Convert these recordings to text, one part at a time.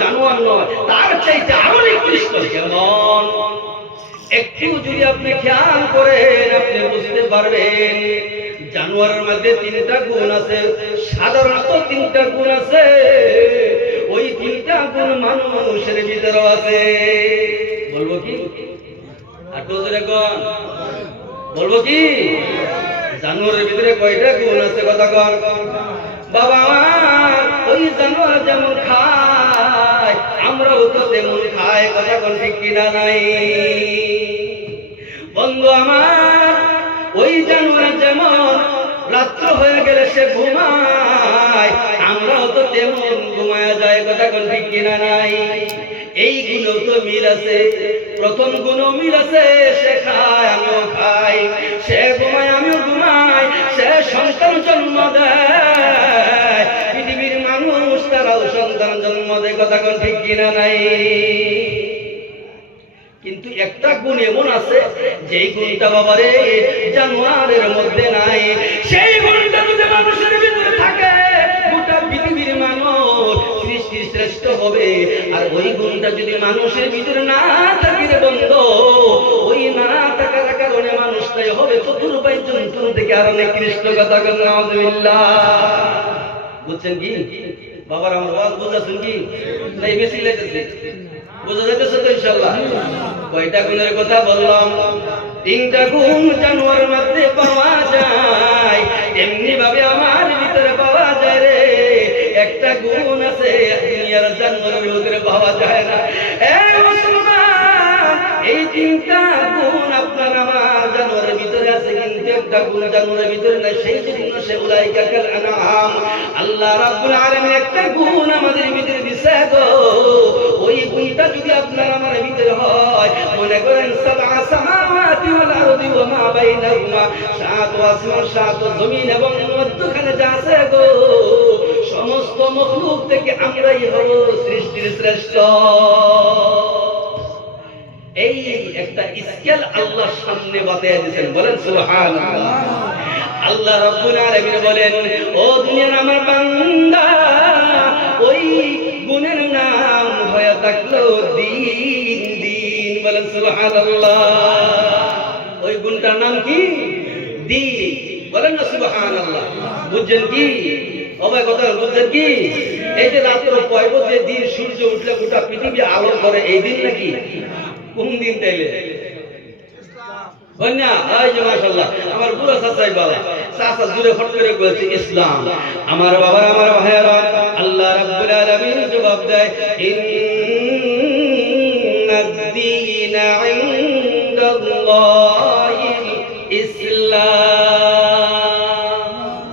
জানোয়ার নয়, তার চাইতে আরো নিকৃষ্ট। কেমন? একটু যদি আপনি খেয়াল করেন আপনি বুঝতে পারবেন জানোয়ারের মধ্যে তিনটা গুণ আছে, সাধারণত তিনটা গুণ আছে, ওই তিনটা গুণ মানুষের ভিতরে আছে। বলবো কি? একটু জোরে কোন, বলবো কি? জানোয়ারের ভিতরে কয়টা গুণ আছে কথা কর বাবা আমার। ওই জানোয়ার যেমন খায় আমরাও তো তেমন খাই, কথা কোন ঠিক কিনা নাই বন্ধু আমার? ওই জানোয়ার যেমন রাত্র হয়ে গেলে সে ঘুমায়, আমরাও তো তেমন ঘুমায়া যায়, কথা কোন ঠিক কিনা নাই? এই গুণও তো মিল আছে, প্রথম গুণও মিল আছে, সে খায় আমিও খাই, সে ঘুমায় আমিও ঘুমাই, সে সন্তান জন্ম দেয়, পৃথিবীর মানুষ তারাও সন্তান জন্ম দেয়, কথা কোন ঠিক কিনা নাই? কিন্তু একটা গুণ এমন আছে যেই গুণটা বাবারে জানোয়ারের মধ্যে নাই। সেই গুণটা যদি মানুষের ভিতরে থাকে গোটা পৃথিবীর মানুষ সৃষ্টির শ্রেষ্ঠ হবে। আর ওই গুণটা যদি মানুষের ভিতরে না থাকে রে বন্ধু, ওই না থাকার কারণে মানুষটাই হবে চতুর্পাই জন্তু থেকে আরো নিকৃষ্ট, কথা বলেন নাউযুবিল্লাহ। বুঝছেন কি বাবার? আমার ওয়াজ বুঝাছেন কি? নাই বেশি লাগতেছে? বুঝা যাইতেছে তো ইনশাআল্লাহ? কয়টা গুণের কথা বললাম? তিনটা গুণ জানোয়ারের মধ্যে পাওয়া যায়, এমনি ভাবে আমার ভিতরে পাওয়া যায় রে। একটা গুণ আছে দুনিয়ার জানোয়ারের ভিতরে পাওয়া যায় না। এই তিনটা গুণ আপনার আমার জানোয়ারের ভিতরে আছে, কিন্তু একটা গুণ জানোয়ারের ভিতরে নাই। সেই জন্য সে উলাইকা কাল আনআম। আল্লাহ রাব্বুল আলামিন একটা গুণ আমাদের ভিতরে দিছে গো। ওই গুণটা যদি আপনার আমার ভিতরে হয়, মনে করেন সাবআ সামাওয়াতি ওয়াল আরদি ওয়া মা বাইনাহুমা, সাত আসমান সাত জমিন এবং মধ্যখানে যা আছে গো, সমস্ত মখলুক থেকে আমরাই হব সৃষ্টির শ্রেষ্ঠ। এই একটা স্কেল আল্লাহর সামনে বাতায় দিয়েছেন, বলেন সুবহানাল্লাহ। আল্লাহ রাব্বুল আলামিন বলেন, ও দুনিয়ার আমার বান্দা, ওই গুণের নাম হয়ে থাকলো দিন। দিন, বলেন সুবহানাল্লাহ। ওই গুণটার নাম কি? দিন, বলেন না সুবহানাল্লাহ। বুঝছেন কি? সবাই কথা বুঝছেন কি? এই যে রাত্র পয়ব যে দিন সূর্য উঠলে গোটা পৃথিবী আলো করে, এই দিন নাকি? কোন দিন তাইলে? বন্যা এই যে মাশাআল্লাহ আমার পুরো চাচাই বাবা চাচা জুড়ে ফট করে বলছে ইসলাম। আমার বাবা আমার ভাইয়েরা, আল্লাহ রাব্বুল আলামিন জবাব দেয়, ইন্নাদ-দীনা ইনদাল্লাহিল ইসলাম।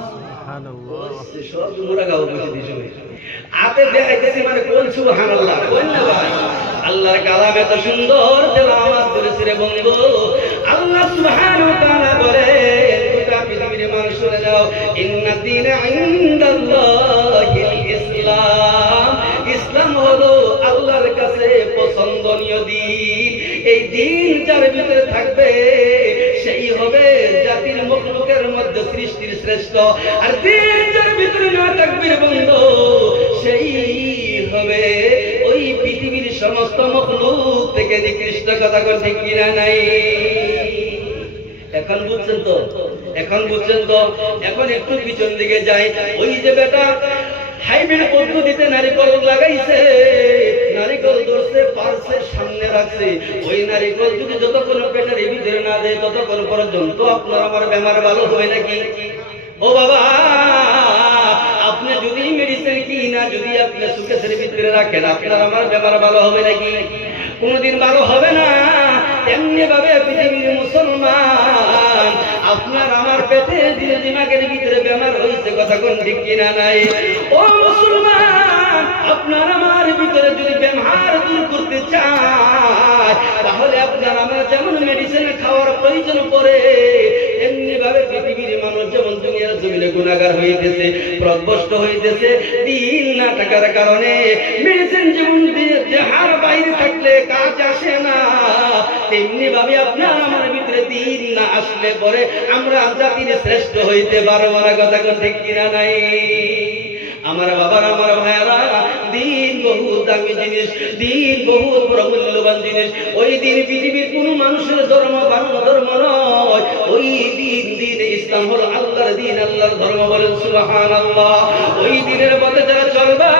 সুবহানাল্লাহ। সব মোরা গাও বসে দিছো আতে দেখাইতেছি, মানে কোন সুবহানাল্লাহ কোন না ভাই? আল্লাহর কালাম এত সুন্দর তেলাওয়াত করেছে রে বন্ধু। আল্লাহ সুবহানাহু ওয়া তাআলা বলেন, গোটা পৃথিবীর মানুষ শুনে যাও, ইন্নাদ দীনা ইনদাল্লাহিল ইসলাম। ইসলাম হলো আল্লাহর কাছে পছন্দনীয় দিন। এই দিন যার ভিতরে থাকবে সেই হবে জাতির মখলুকের মধ্যে সৃষ্টির শ্রেষ্ঠ। আর দিন যার ভিতরে না থাকবে বন্ধু, সেই হবে ওই পৃথিবীর সমস্ত মখলুক থেকে নিকৃষ্ট, কথা কোন ঠিক কিনা নাই? এখন বুঝছেন তো? এখন বুঝছেন তো? এখন একটু পিছন দিকে যাই। ওই যে বেটা হাইব্রিড পদ্ধতিতে নারিকেল লাগাইছে, নারিকেল ধরছে পারছে সামনে রাখছে, ওই নারিকেল যদি যতক্ষণ পেটের ভিতরে না দেয় ততক্ষণ পর্যন্ত আপনার আমার বেমার ভালো হয় নাকি? ও বাবা, আপনি যদি মেডিসিন কিনা যদি আপনি সুকেশের ভিতরে রাখেন আপনার আমার বেমার ভালো হবে নাকি? কোনদিন ভালো হবে না। তেমনি ভাবে পৃথিবীর মুসলমান আপনার আমার পেটে ধীরে দিমাগের ভিতরে বেমার হয়েছে, কথা কোন ঠিক কিনা নাই? ও মুসলমান, আপনার আমার ভিতরে যদি বেমার দূর করতে চায় তাহলে আপনার আমার যেমন মেডিসিন খাওয়ার প্রয়োজন পড়ে, এমনি ভাবে পৃথিবীর মানুষ যেমন দুনিয়ার জমিনে গুনাহগার হইতেছে, প্রভ্রষ্ট হইতেছে দিন না থাকার কারণে, মেডিসিন যেমন দেহার বাইরে থাকলে কাজ আসে না, তেমনি ভাবে আপনার আমার ভিতরে দিন না আসলে পরে আমরা জাতির শ্রেষ্ঠ হইতে পারবো না, কথা কোন ঠিক কিনা নাই? আমার বাবার আমার ভাইয়ারা, দিন বহু দামি জিনিস, দিন বহুত বড় মূল্যবান জিনিস। ওই দিন পৃথিবীর কোন মানুষের ধর্ম বাংলা ধর্ম নয়, ওই দিন দিনে ইসলাম হলো আল্লাহর দিন, আল্লাহর ধর্ম। বলেন সুবহানাল্লাহ। ওই দিনের পথে যারা চলবা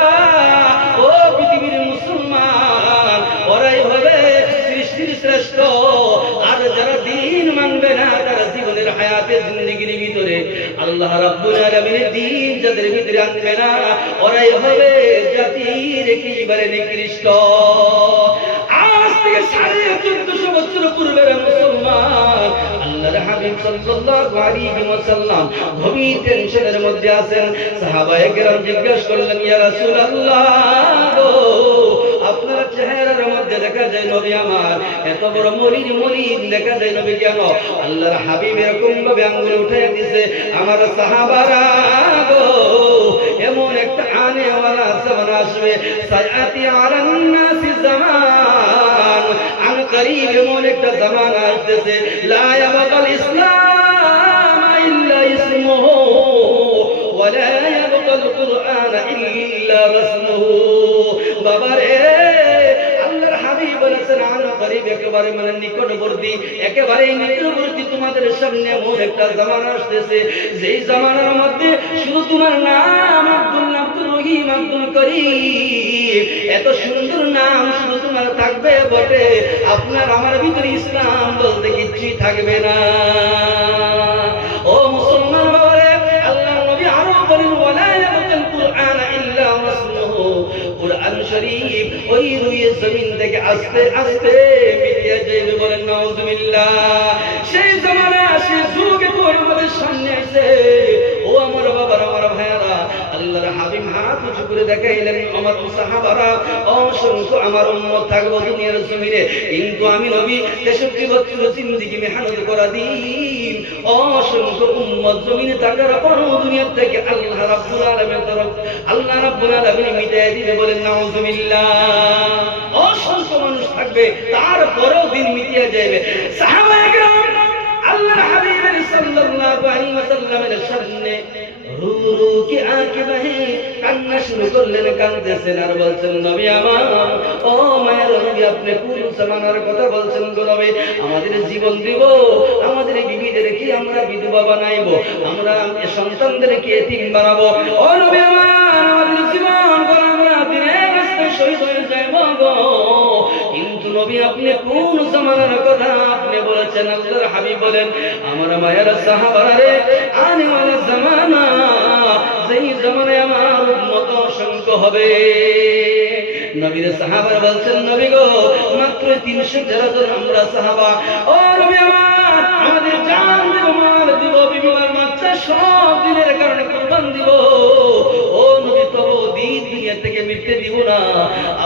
ও পৃথিবীর মুসলমান, ওরাই হবে সৃষ্টির শ্রেষ্ঠ। আর যারা দিন মানবে না, তারা জীবনের হায়াতে জিন্দেগির ভিতরে আল্লাহ রাব্বুল আলামিনের দিন যাদের ভিতরে আনবে না, ওরাই হবে জাতির একেবারে নিকৃষ্ট। আজ থেকে 1450 বছর পূর্বের মুসলমান আল্লাহর হাবিব সাল্লাল্লাহু আলাইহি ওয়াসাল্লাম গভীর টেনশনের মধ্যে আছেন। সাহাবায়ে কেরাম জিজ্ঞাসা করলেন, ইয়া রাসূলুল্লাহ, আপনার চেহারার মধ্যে দেখা যায় নবী আমার এত বড় মলিন দেখা যায় নবী কেন? আল্লাহর হাবিব এরকম ভাবে আঙ্গুল উঠাইয়া দিছে, আমার সাহাবারা গো, এমন একটা আনেওয়ালা জামান আসবে, সায়াতি আলান নাসি জামান, আন করিব এমন একটা জামানা আসতেছে, লা ইয়াবকাল ইসলাম ইল্লা ইসমুহু ওয়া লা ইয়াবকাল কুরআন ইল্লা রাসমুহু। বাবারে, আল্লাহর হাবিব বলেছেন আন করিব, একেবারে মানে নিকটবর্তী, একেবারে নিকটবর্তী তোমাদের সামনে এমন একটা জামানা আসতেছে, যেই জামানার মধ্যে শুধু তোমার নাম আব্দুল আব্দুল রহিম আব্দুল করিম, এত সুন্দর নাম শুধু তোমার থাকবে বটে, আপনার আমার ভিতরে ইসলাম বলতে কিছুই থাকবে না। ও মুসলমান বাবারে, আল্লাহর নবী আরো বলেন, ওয়ালা ইয়াবকাল কুরআন ইল্লা রাসমুহু, কুরআন শরীফ ওই রুয়ে জমিন থেকে আস্তে আস্তে মিটিয়ে যাবে। বলেন নাউজুবিল্লাহ। সেই জামানা সেই যুগে পরে আমাদের সামনে এসে, ও আমার বাবার আমার ভাইরা, আল্লাহর হাবিব হাত উঁচু করে দেখাইলেন, আমার সাহাবারা অসংখ্য আমার উম্মত থাকবো দুনিয়ার জমিনে, কিন্তু আমি নবী 63 বছর জিন্দেগি মেহনত করা দিন অসংখ্য উম্মত জমিনে থাকার পরও দুনিয়া থেকে আল্লাহ রাব্বুল আলামিনের তরফ আল্লাহ রাব্বুল আলামিন মিটাইয়া দিবে। বলেন নাউজুবিল্লাহ। অসংখ্য মানুষ থাকবে, তারপরেও দিন মিটিয়ে যাবে। সাহাবায়ে কেরাম আল্লাহর হাবিবের সাল্লাল্লাহু আলাইহি ওয়াসাল্লামের সামনে রুরুকে আঁখে বাহে কান্না শুরু করলেন, কাঁদতেছেন আর বলছেন, নবী আমার, ও মায়ের নবী, আপনি কোন জামানার কথা বলছেন গো নবী? আমাদের জীবন দিব, আমাদের বিবিদেরকে আমরা বিধবা বানাইবো, আমরা সন্তানদেরকে এতিম বানাবো। ও নবী আমার, আমাদের জীবন গো আমরা দিনের রাস্তায় শহীদ হয়ে যাইব গো। কিন্তু নবী আপনি কোন জামানার কথা আপনি বলেছেন? আল্লাহর হাবিব বলেন, আমার মায়ের সাহাবারা রে, আনেওয়ালা জামানা, যেই জামানায় আমার উম্মত অসংখ্য হবে। নবীর সাহাবারা বলছেন, নবী গো, মাত্র 313 জন আমরা সাহাবা। ও নবী আমার, আমাদের জান দিব, মাল দিব, বিবিমার বাচ্চা সব দিনের কারণে কুরবান দিব। ও নবী, তবু দিন দুনিয়া থেকে মিটতে দিব না।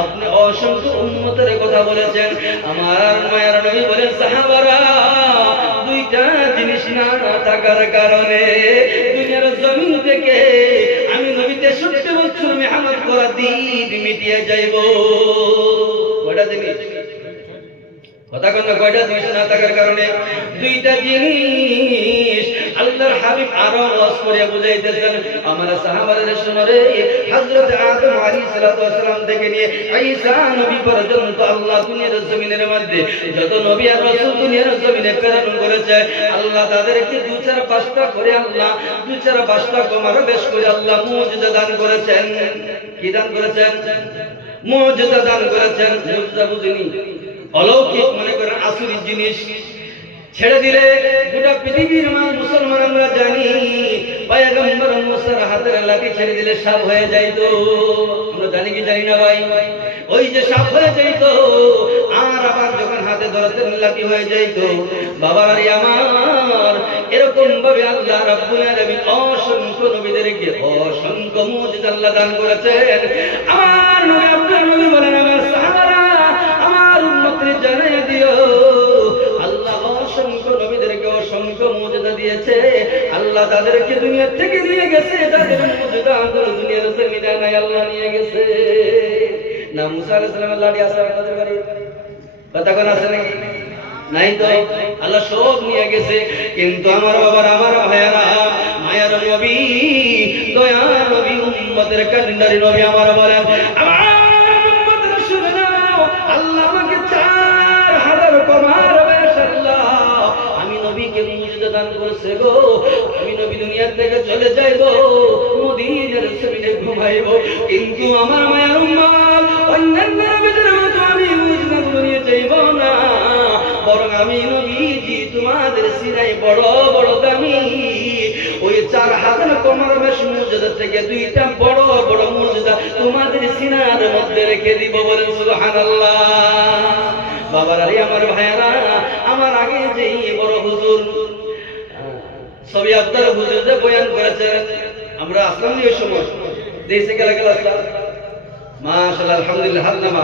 আপনি অসংখ্য উম্মতের কথা বলেছেন। আমার মায়ের নবী বলেন, সাহাবারা, দুইটা জিনিস না থাকার কারণে দুনিয়ার জমিন থেকে আমি নবী 63 বছর মেহনত করা দিন মিটিয়ে যাইব। কয়টা জিনিস? কথা কোন কয়টা জিনিস না থাকার কারণে? দুইটা জিনিস। আল্লাহর হাবিব আরো ওয়াজ করে বুঝাইতেছেন, আমার সাহাবারা শুনরে, হযরত আদম আলাইহিস সালাতু ওয়াস সালাম থেকে নিয়ে ঈসা নবী পর্যন্ত আল্লাহ দুনিয়ার জমিনের মধ্যে যত নবী আর রাসূল দুনিয়ার জমিনে প্রেরণ করেছে, আল্লাহ তাদেরকে 2-4-5টা করে আল্লাহ 2-4-5টা কমারো বেশ করে আল্লাহ মুজিজা দান করেছেন। কি দান করেছেন? মুজিজা দান করেছেন। মুজিজা বুঝিনি? অলৌকিক মনে করেন আসুরি জিনিস। ছেড়ে দিলে গোটা পৃথিবীর মুসলমান আমরা জানি, পয়গম্বর মুসার হাতের লাঠি ছেড়ে দিলে সাপ হয়ে যাইতো। আমরা জানি কি জানি না ভাই? ওই যে সাপ হয়ে যাইতো, আর আবার যখন হাতে ধরতেন লাঠি হয়ে যাইতো। বাবার আর আমার এরকম ভাবে আল্লাহ রাব্বুল আলামিন অসংখ্য নবীদেরকে অসংখ্য মুজিজা আল্লাহ দান করেছেন। আমার নবী, আপনার নবী বলেন, আমার সাহাবারা, আমার উম্মতকে জানাইয়া দিও, আল্লাহ অসংখ্য নবীদেরকে অসংখ্য মুজিজা দিয়েছে। আল্লাহ তাদেরকে দুনিয়া থেকে নিয়ে গেছে, তাদের মুজিজা গুলো দুনিয়ার জমিনে নাই, আল্লাহ নিয়ে গেছে। না মুসা আলাইহিস সালামের লাঠি আছে আপনাদের বাড়ি? কথা কোন আছে নাকি? নাই তো। আল্লাহ সব নিয়ে গেছে। কিন্তু আমার বাবার, আমার ভাইয়েরা, মায়ের নবী, দয়া নবী, উম্মতের কান্ডারি নবী আমার বলেন, আমার বলছে গো আমি নবী দুনিয়ার থেকে চলে যাইব, মদিনার জমিনে ঘুমাইব, কিন্তু আমার মায়ের উম্মত অন্যান্য নবীদের মতো আমি মুজিজাগুলো নিয়ে যাইব না, বরং আমি নবীজি তোমাদের সিনাই বড় বড় দামি ওই 4000 কমর বেশ মুজিজা থেকে 2টা বড় বড় মুজিজা তোমাদের সিনার মধ্যে রেখে দিব, বলেন সুবহানাল্লাহ। বাবার আলী আমার ভাইয়ারা, আমার আগে যেই বড় হুজুর ছবি আব্দুল হুজুর যে বয়ান করেছেন, আমরা আসলাম এই সময় দেশে গেলে আসলাম, মাশাআল্লাহ আলহামদুলিল্লাহ হাতনামা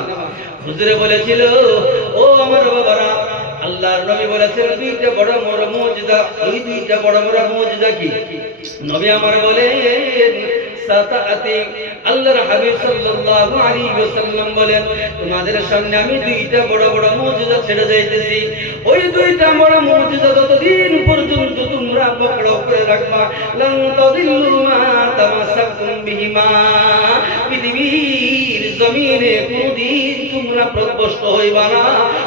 হুজুরে বলেছিল, ও আমার বাবারা, আল্লাহর নবী বলেছেন 2টা বড় বড় মুজিজা, ওই 2টা বড় বড় মুজিজা কি? নবী আমার বলেন সাতাআতি, আল্লাহর হাবিব সাল্লাল্লাহু আলাইহি ওয়াসাল্লাম বলেন তোমাদের সামনে আমি 2টা বড় বড় মুজিজা ছেড়ে যাইতেছি, ওই 2টা বড় মুজিজা যতদিন পর্যন্ত তোমরা পকড় করে রাখবা, লান তাদিল্লু মা তামাসাকতুম বিহিমা, পৃথিবীর জমিনে কোনদিন তোমরা পথভ্রষ্ট হইবা না,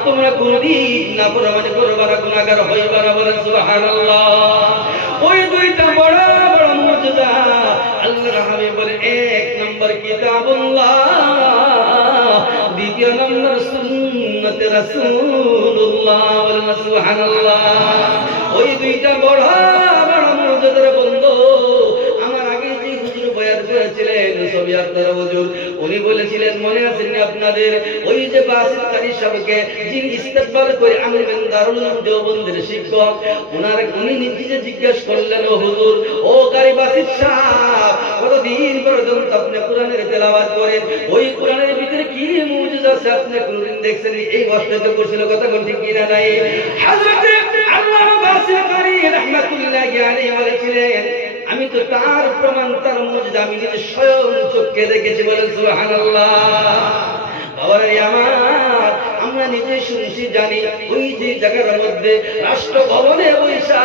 তোমরা কোনদিন নাফরমানি করবা না, গুনাহগার হইবা না, বলেন সুবহানাল্লাহ। ওই 2টা বড় বড় মুজিজা আল্লাহর হাবিব বলেন, 1 নম্বর কিতাবুল্লাহ, 2 নম্বর সুন্নাতে রাসূলুল্লাহ, বলেন সুবহানাল্লাহ। ওই 2টা বড় বড় মুজিজার বন্ধু আমার আগে যে হুজুর বয়ান করেছিলেন ছবি আপনারা হুজুর, উনি বলেছিলেন মনে আছে নি আপনাদের, ওই যে বাসিত কারি সাহেবকে যিনি ইস্তেকবাল করে আনবেন দারুল দেওবন্দের শিক্ষক, উনি নিজে জিজ্ঞেস করলেন, ও হুজুর, ও কারি বাসিত সাহেব, কতদিন পর্যন্ত আপনি কোরআনের তেলাওয়াত করেন, ওই কোরআনের ভিতরে কি মুজিজা আছে আপনি কোনদিন দেখছেন? এই ওয়াজটা করছিল, কথা কোন ঠিক কিনা নাই? হযরত আল্লামা বাসিত কারি রাহমাতুল্লাহি আলাইহি বলেছিলেন, আমি তো তার প্রমাণ, তার মুজিজা আমি নিজে স্বয়ং চোখে দেখেছি, বলেন সুবহানাল্লাহ। বাবারে আমার, আমরা নিজে শুনছি জানি, ওই যে জায়গার মধ্যে রাষ্ট্র ভবনে বৈশা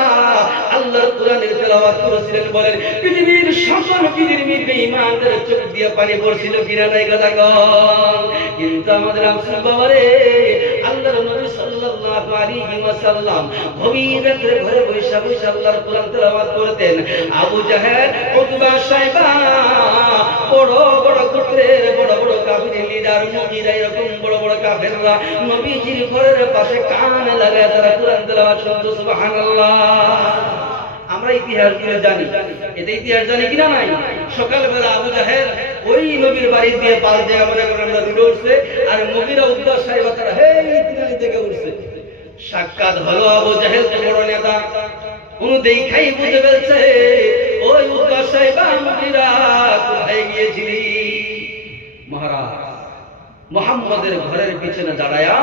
আল্লাহর কোরআনের তেলাওয়াত করেছিলেন, বলেন পৃথিবীর সকল পৃথিবীর বেঈমানদের চোখ দিয়ে পানি পড়ছিল কিনা নাই, কথা কন? কিন্তু আমাদের আফসোস বাবারে, আল্লাহর নবী সাল্লাল্লাহু আলাইহি ওয়াসাল্লাম গভীর রাতে ঘরে বৈশা বৈশা আল্লাহর কোরআন তেলাওয়াত করতেন। আবু জাহেল, উতবা, শাইবা, বড় বড় গোত্রের বড় বড় কাফির লিডার, মুগিরা, এরকম বড় বড় কাফেররা নবীজির ঘরের পাশে কান লাগায় তারা কোরআন তেলাওয়াত শুনতো, সুবহানাল্লাহ। আমরা ইতিহাস দিয়ে জানি, এটা ইতিহাস জানি কিনা নাই? সকালবেলা আবু জাহেল ওই নবীর বাড়ি দিয়ে পাল দিয়ে মনে করেন আমরা রুডে উঠছে, আর মুগিরা, উতবা, শাইবা তারা হেই তিনালি থেকে উঠছে। সাক্ষাৎ হলো, আবু জাহেল তো বড় নেতা, উনি দেখাই বুঝে ফেলছে, ওই উতবা, শাইবা, মুগিরা কোথায় গিয়েছিলি? মহারাজ, মুহাম্মদের ঘরের পিছনে দাঁড়ায়া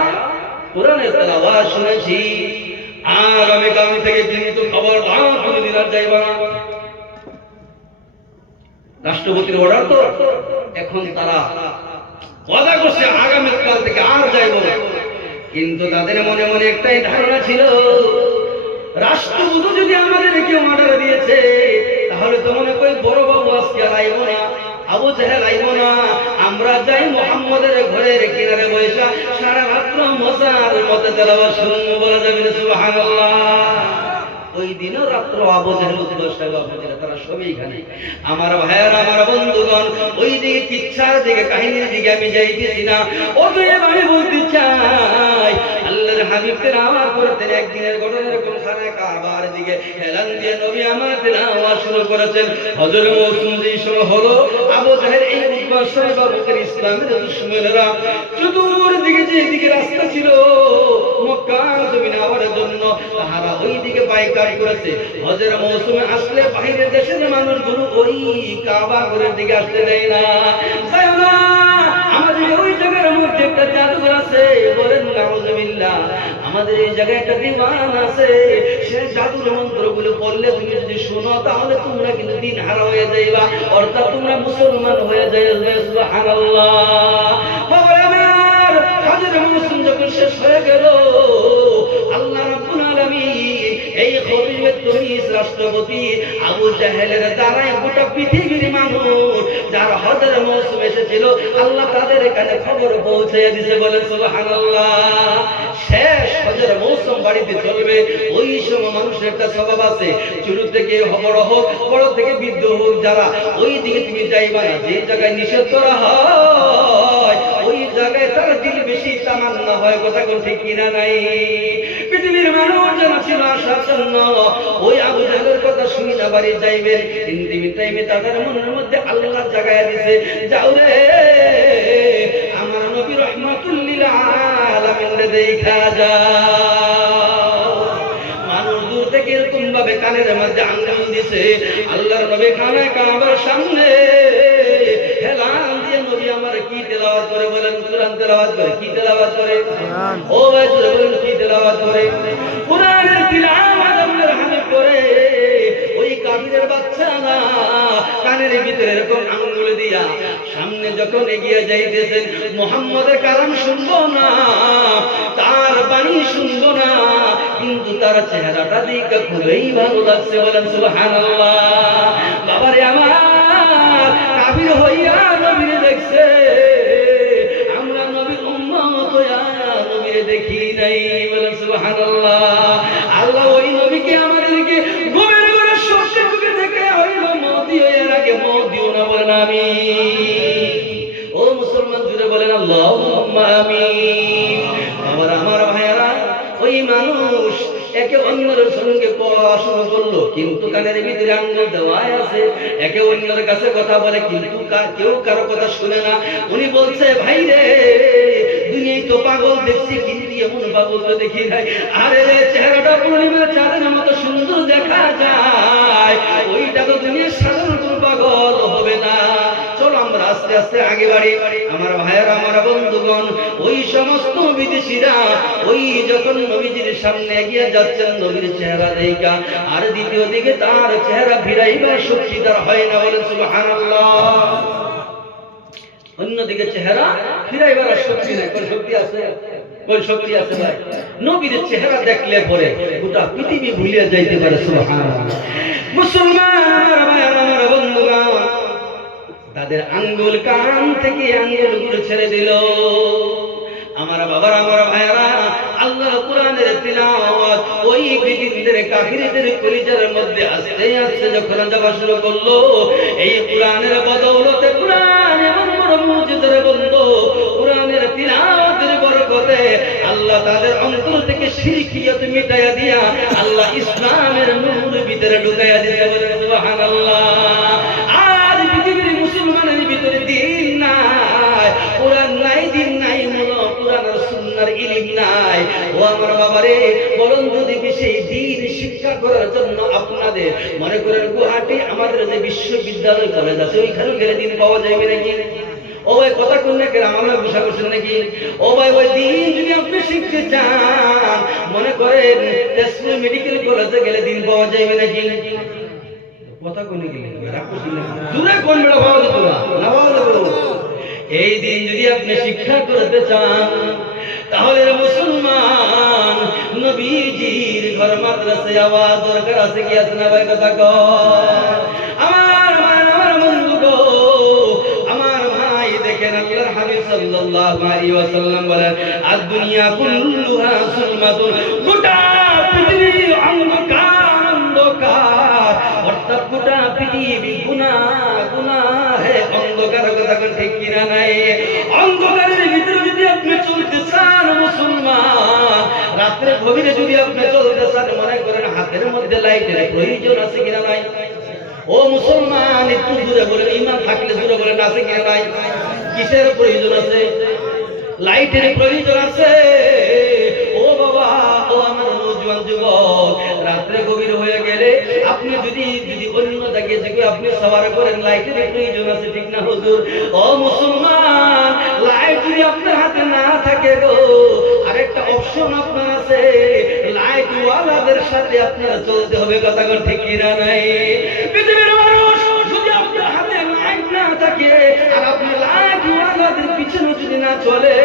কোরআনের তেলাওয়াত শুনেছি, আগামীকাল থেকে কিন্তু খবরদার কোনদিন আর যাইবা না। রাষ্ট্রপতির অর্ডার তো, এখন তারা ওয়াদা করছে আগামীকাল থেকে আর যাইব না, কিন্তু তাদের মনে মনে একটাই ধারণা ছিল, রাষ্ট্রপতি যদি আমাদের কেউ অর্ডার দিয়েছে তাহলে তো মনে করি বড় বাবু আজকে আর আইব না, আবু জাহেল আইব না, আমরা যাই মুহাম্মদের ঘরের কিনারে বসা সারা রাত্র মজার মতে তেলাওয়াত শুনবো, বলা যাবে না সুবহানাল্লাহ। ওই দিনও রাত্র আবু জাহেল, উতবা, শাইবা, মুগিরা তারা সবই এখানে। আমার ভাইয়েরা, আমার বন্ধুগণ, ওই দিকে কিচ্ছার দিকে, কাহিনীর দিকে আমি যাইতেছি না, অতএব আমি বলতে চাই আল্লাহর হাবিব তেলাওয়াত করতেন। একদিনের ঘটনা এরকম, সারা কাবার দিকে এলান দিয়ে নবী আমার তেলাওয়াত শুরু করেছেন। হজর মৌসুম যেই সময় হলো, আবু জাহেল এই উতবা, শাইবা, মুগিরা ইসলামের দুশমনেরা চতুর্দিকে যেদিকে রাস্তা ছিল মক্কা জমিনে আওয়ার জন্য, তাহারা ওই দিকে পাইকারি করেছে। হজের মৌসুমে আসলে বাইরের দেশের মানুষগুলো ওই কাবা ঘরের দিকে আসতে দেয় না। আমাদের ওই জায়গার মধ্যে একটা জাদুঘর আছে, বলেন নাউজুবিল্লাহ। আমাদের এই জায়গায় একটা দিওয়ান আছে, সে জাদুর মন্ত্রগুলো পড়লে তুমি যদি শোনো তাহলে তোমরা কিন্তু দিন হারা হয়ে যাইবা, অর্থাৎ তোমরা মুসলমান হয়ে যাইবে, সুবহানাল্লাহ। হজের মৌসুম যখন শেষ হয়ে গেল, আল্লাহ রাব্বুল আলামিন এই খবিরের তরিস রাষ্ট্রপতি আবু জাহেলের দ্বারাই গোটা পৃথিবীর মানুষ যার হজের মৌসুম এসেছিল আল্লাহ তাদের এখানে খবর পৌঁছে দিয়েছে, বলেন সুবহানাল্লাহ। শেষ হজের মৌসুম বাড়িতে চলবে, ওই সময় মানুষের একটা স্বভাব আছে, ছোট থেকে বড় হোক, বড় থেকে বৃদ্ধ হোক, যারা ওই দিকে তুমি যাইবা না, যে জায়গায় নিষেধ করা হয় ওই জায়গায় তার দিল বেশি তামান্না হয়, কথা কোন ঠিক কিনা নাই? পৃথিবীর মানুষ যারা ছিল আসার জন্য ওই আবু জাহলের কথা শুনি না বাড়ি যাইবেন, ইন্দিমি টাইমে তাদের মনের মধ্যে আল্লাহ জাগায়া দিছে, যাও রে আমার নবী রহমাতুল লিল আলামিন দেখা যাও। মানুষ দূর থেকে এরকম ভাবে কানের মধ্যে আঙ্গুল দিছে, আল্লাহর নবী খানা কাবার সামনে হেলান দিয়ে নবী আমার কি তেলাওয়াত করে, বলেন কুরআন তেলাওয়াত করে, কি তেলাওয়াত করে? ও ভাই জোরে বলেন, কি তেলাওয়াত করে? কুরআনের তিলাওয়াত আপনার হাতে করে ওই কাফিরের বাচ্চারা কানের ভিতরে এরকম আঙ্গুল দিয়া সামনে যখন এগিয়ে যাইতেছেন, মুহাম্মদের কালাম শুনবো না, তার বাণী শুনবো না, কিন্তু তার চেহারাটা দেখে খুবই ভালো লাগছে, বলেন সুবহানাল্লাহ। বাবারে আমার কাফির হইয়া নবীরে দেখছে, আমরা নবীর উম্মত হইয়া নবীরে দেখি নাই, বলেন সুবহানাল্লাহ। আল্লাহ ওই নবীকে আমাদেরকে ঘুমের ঘরে সত্যি মুখে দেখে হইল মওদিও, এর আগে মওদিও না, বলেন আমিন। ও মুসলমান জুড়ে বলেন আল্লাহুম্মা আমিন। আমার ভাইয়েরা, ওই মানুষ একে অন্যের সঙ্গে পড়াশোনা করলো কিন্তু কানের ভিতরে আঙ্গুল দেওয়াই আছে, একে অন্যের কাছে কথা বলে কিন্তু কেউ কারো কথা শুনে না। উনি বলছে, ভাই রে দুনিয়ায় তো পাগল দেখছি কিন্তু এমন পাগল তো দেখি নাই। আরে চেহারাটা পূর্ণিমার চাঁদের মতো সুন্দর দেখা যায়, ওইটা তো দুনিয়ার সাধারণ কোন পাগল হবে না। চলো আমরা আস্তে আস্তে আগে বাড়ি। আমার ভাইয়েরা, আমার বন্ধুগণ, ওই সমস্ত বিদেশিরা ওই যখন নবীজির সামনে এগিয়ে যাচ্ছেন, নবীর চেহারা দেখা আর দ্বিতীয় দিকে তার চেহারা ফিরাইবার শক্তি তার হয় না, বলেন সুবহানাল্লাহ। অন্যদিকে চেহারা ফিরাইবার শক্তি নাই, কোন শক্তি আছে? কোন শক্তি আছে ভাই? নবীর চেহারা দেখলে পরে গোটা পৃথিবী ভুলিয়ে যাইতে পারে, সুবহানাল্লাহ। মুসলমান ভাইয়েরা, আমার বন্ধুগণ, তাদের আঙ্গুল কান থেকে আঙ্গুলগুলো ছেড়ে দিল। আমার বাবার, আমার ভাইয়েরা, আল্লাহর কোরআনের তিলাওয়াত ওই বিদিনদের কাফিরদের কলিজার মধ্যে আস্তে আস্তে যখন যাওয়া শুরু করলো, এই কোরআনের বদৌলতে, কোরআন এমন বড় মুজিজার বন্ধু, কোরআনের তিলাওয়াতের বরকতে আল্লাহ তাদের অন্তর থেকে শিরকিয়াত মিটাইয়া দিয়া আল্লাহ ইসলামের নূর ভিতরে ঢুকাইয়া দিতে, বলেন সুবহানাল্লাহ। আর পৃথিবীর মুসলমানের ভিতরে দিন নাই, কোরআন নাই, দিন নাই, কোরআন আর সুন্নাহর ইলম নাই। ও আমার বাবারে, বলুন যদি সেই দিন শিক্ষা করার জন্য আপনাদের মনে করেন গুয়াহাটি আমাদের যে বিশ্ববিদ্যালয় কলেজ আছে, ওইখানে গেলে দিন পাওয়া যাবে নাকি? ও ভাই কথা কোন নাকি আমরা বুঝা করছেন নাকি? ও ভাই ওই দিন যদি আপনি শিখতে চান, মনে করেন তেজপুর মেডিকেল কলেজে গেলে দিন পাওয়া যাবে নাকি? কথা কোন গেলে দূরে কোন বেড়া পাওয়া যেত না, না পাওয়া যেত। এই দিন যদি আপনি শিক্ষা করতে চান, তাহলে মুসলমান নবীজির ঘর মাদ্রাসায় যাওয়া দরকার আছে কি আছে না ভাই? কথা কর আমার বন্ধু গো, আমার ভাই, দেখেন আল্লাহর হাবিব সাল্লাল্লাহু আলাইহি ওয়াসাল্লাম বলেন, আদ-দুনিয়া কুল্লুহা সুলমাতুন, গোটা পৃথিবী অন্ধকার, অর্থাৎ গোটা পৃথিবী গুনাহে অন্ধকার, কথা কোন ঠিক কিনা নাই? অন্ধকারের ভিতরে যদি আপনি চলতে চান মুসলমান, রাত্রে গভীরে যদি আপনি চলতে চান, মনে করেন হাতের মধ্যে লাইটের প্রয়োজন আছে কিনা নাই? ও মুসলমান, একটু জোরে বলেন, ঈমান থাকলে জোরে বলেন, আছে কিনা নাই? কিসের প্রয়োজন আছে? লাইটের প্রয়োজন আছে। ও বাবা, ও আমার নওজোয়ান যুবক, রাত্রে গভীর হয়ে গেলে আপনি যদি অন্য জায়গায় যে আপনি সওয়ার করেন, লাইটের প্রয়োজন আছে, ঠিক না হুজুর? ও মুসলমান, লাইট যদি আপনার হাতে না থাকে গো, আরেকটা অপশন আপনার আছে, লাইট ওয়ালাদের সাথে আপনারা চলতে হবে, কথা কোন ঠিক কিনা নাই? পৃথিবীর মানুষ যদি আপনার হাতে লাইট না থাকে আর আপনি লাইট ওয়ালাদের পিছনে যদি না চলে,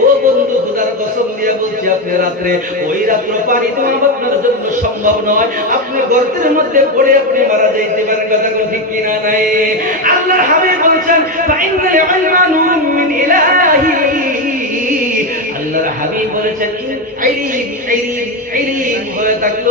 ও ও বন্ধু খোদার কসম দিয়ে বলছি আপনি রাত্রে ওই রাত্র পানি দেওয়া আপনার জন্য সম্ভব নয়, আপনি গর্তের মধ্যে পড়ে আপনি মারা যাইতে পারেন। কথা কোন ঠিক কিনা নাই? আল্লাহর হাবিব বলেছেন ফাইনাল ইলমা নূরুম মিন ইলাহি, আল্লাহর হাবিব বলেছেন ইলম হয়ে থাকলো